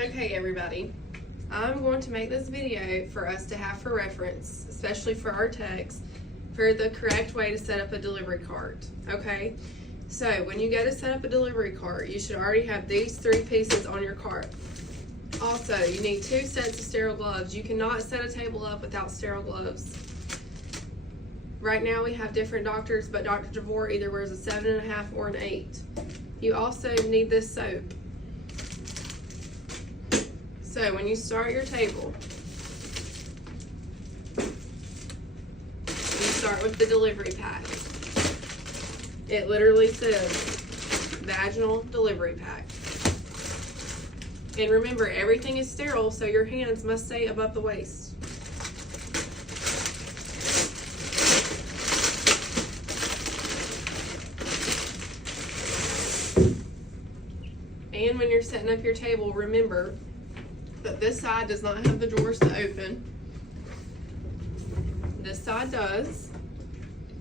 Okay, everybody, I'm going to make this video for us to have for reference, especially for our techs, for the correct way to set up a delivery cart. Okay, so when you go to set up a delivery cart, you should already have these 3 pieces on your cart. Also, you need 2 sets of sterile gloves. You cannot set a table up without sterile gloves. Right now we have different doctors, but Dr. DeVore either wears a 7.5 or an 8. You also need this soap. So when you start your table, you start with the delivery pack. It literally says Vaginal Delivery Pack. And remember, everything is sterile, so your hands must stay above the waist. And when you're setting up your table, remember that this side does not have the drawers to open. This side does.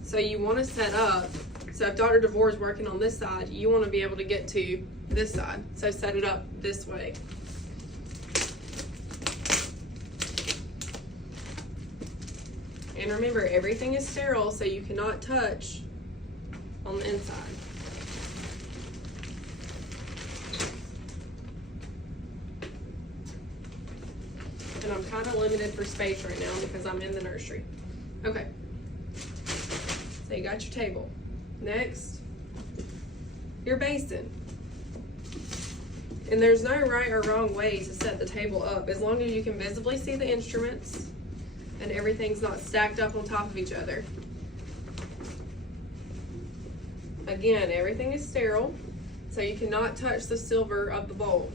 So you want to set up, so if Dr. DeVore is working on this side, you want to be able to get to this side. So set it up this way. And remember, everything is sterile, so you cannot touch on the inside. And I'm kind of limited for space right now because I'm in the nursery. Okay. So you got your table. Next, your basin. And there's no right or wrong way to set the table up as long as you can visibly see the instruments and everything's not stacked up on top of each other. Again, everything is sterile, so you cannot touch the silver of the bowl.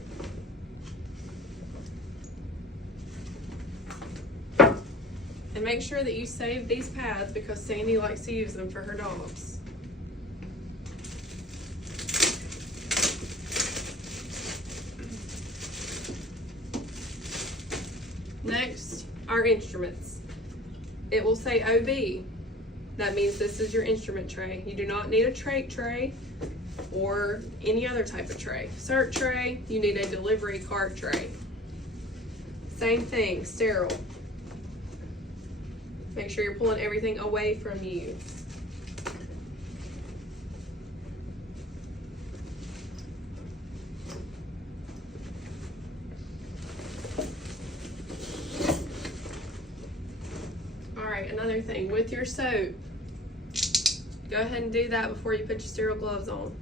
And make sure that you save these pads because Sandy likes to use them for her dogs. Next, our instruments. It will say OB. That means this is your instrument tray. You do not need a trach tray or any other type of tray. Cert tray, you need a delivery cart tray. Same thing, sterile. Make sure you're pulling everything away from you. All right, another thing, with your soap, go ahead and do that before you put your sterile gloves on.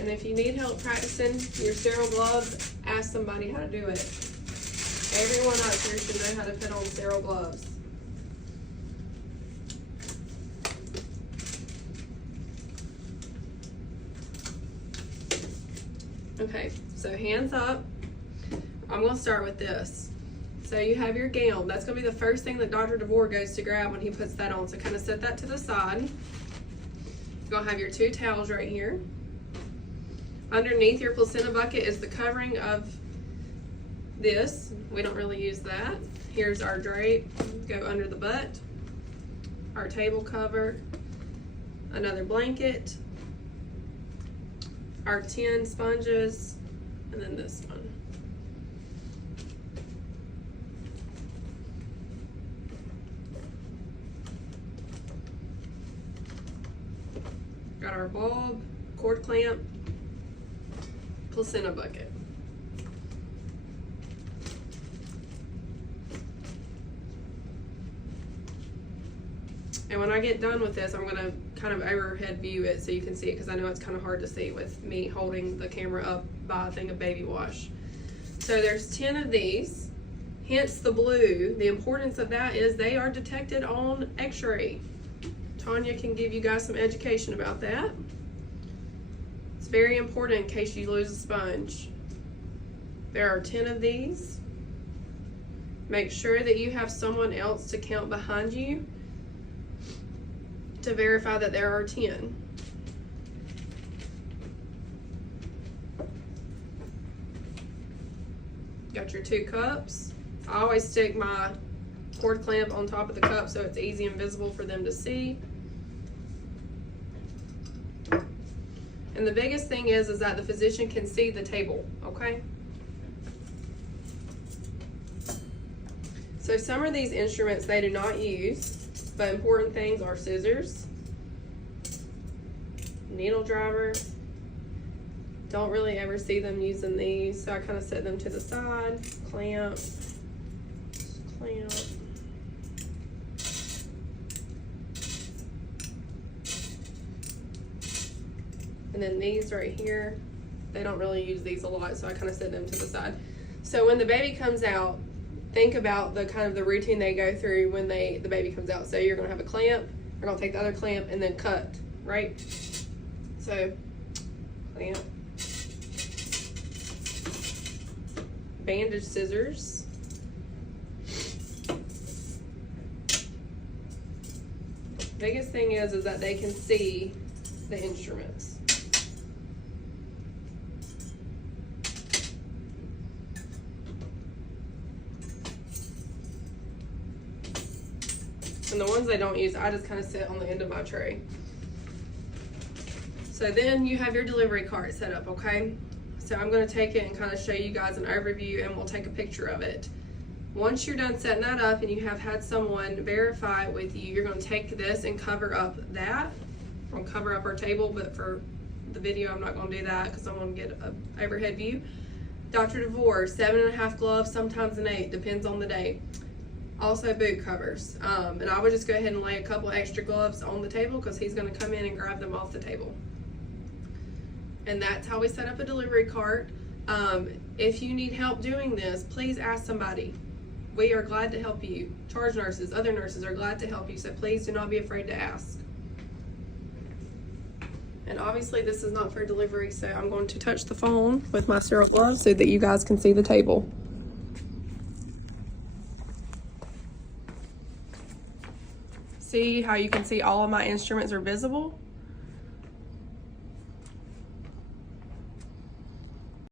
And if you need help practicing your sterile gloves, ask somebody how to do it. Everyone out here should know how to put on sterile gloves. Okay, so hands up. I'm going to start with this. So you have your gown. That's going to be the first thing that Dr. DeVore goes to grab when he puts that on. So kind of set that to the side. You're going to have your 2 towels right here. Underneath your placenta bucket is the covering of this. We don't really use that. Here's our drape, go under the butt. Our table cover, another blanket, our 10 sponges, and then this one. Got our bulb, cord clamp, placenta bucket. And when I get done with this, I'm going to kind of overhead view it so you can see it because I know it's kind of hard to see with me holding the camera up by a thing of baby wash. So there's 10 of these, hence the blue. The importance of that is they are detected on x-ray. Tanya can give you guys some education about that. It's very important in case you lose a sponge. There are 10 of these. Make sure that you have someone else to count behind you to verify that there are 10. Got your 2 cups. I always stick my cord clamp on top of the cup so it's easy and visible for them to see. And the biggest thing is that the physician can see the table, okay? So some of these instruments they do not use, but important things are scissors, needle driver. Don't really ever see them using these, so I kind of set them to the side. Clamp, clamp. And then these right here, they don't really use these a lot, so I kind of set them to the side. So when the baby comes out, think about the kind of the routine they go through when the baby comes out. So you're gonna have a clamp, you're gonna take the other clamp and then cut, right? So clamp, bandage scissors, biggest thing is that they can see the instruments. And the ones they don't use, I just kind of sit on the end of my tray. So then you have your delivery cart set up, okay? So I'm going to take it and kind of show you guys an overview, and we'll take a picture of it. Once you're done setting that up and you have had someone verify it with you, you're going to take this and cover up that. We're going to cover up our table, but for the video I'm not going to do that because I want to get an overhead view. Dr. DeVore, 7.5 gloves, sometimes an 8, depends on the day. Also boot covers, and I would just go ahead and lay a couple extra gloves on the table because he's going to come in and grab them off the table. And that's how we set up a delivery cart. If you need help doing this, please ask somebody. We are glad to help you. Charge nurses, other nurses are glad to help you, so please do not be afraid to ask. And obviously this is not for delivery, so I'm going to touch the phone with my sterile gloves so that you guys can see the table. See how you can see all of my instruments are visible?